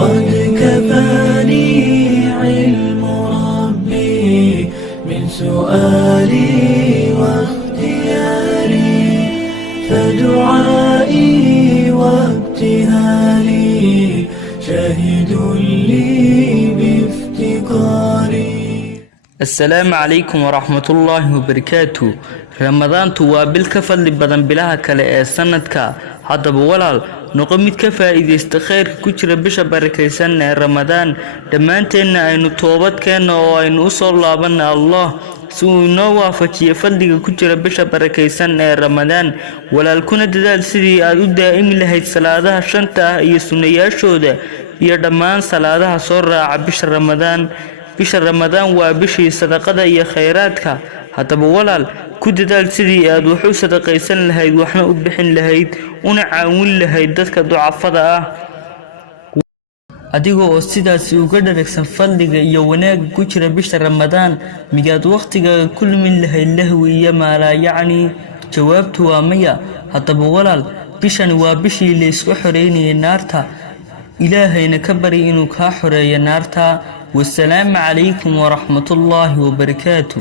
قد كفاني علم ربي من سؤالي واختياري فدعائي وابتهالي شاهد لي بافتقاري. السلام عليكم ورحمة الله وبركاته. رمضان توابل كفل بدن بلاها كلا سندك هذا بولال نقمت كفائد استخير كتير بش بركيسن رمضان دمانتنا أن توبت كان وأن أصل لابنا الله سوينا وافكي فلدك كتير بش بركيسن رمضان ولا الكون دال سري دائم لهي صلاة شنطة يسونيا شودة يدمان صلاة صور عبش رمضان bisha Ramadaan waa bishii sadaqada iyo khayraadka hadaba walaal ku dadaal sidii aad wax u sadaqaysan lahayd waxna u bixin lahayd una caawin lahayd dadka ducafada ah adigoo oo sidaas uga dhareegsan fadliga iyo wanaagga ku jira bisha Ramadaan migaad waqtiga kulmin lahayd lahwi iyo maala yacni jawaabtu waa maya hadaba walaal bishan waa bishii la isku xoreynayay naarta ilaahayna ka bari inuu ka xoreeyo naarta. والسلام عليكم ورحمة الله وبركاته.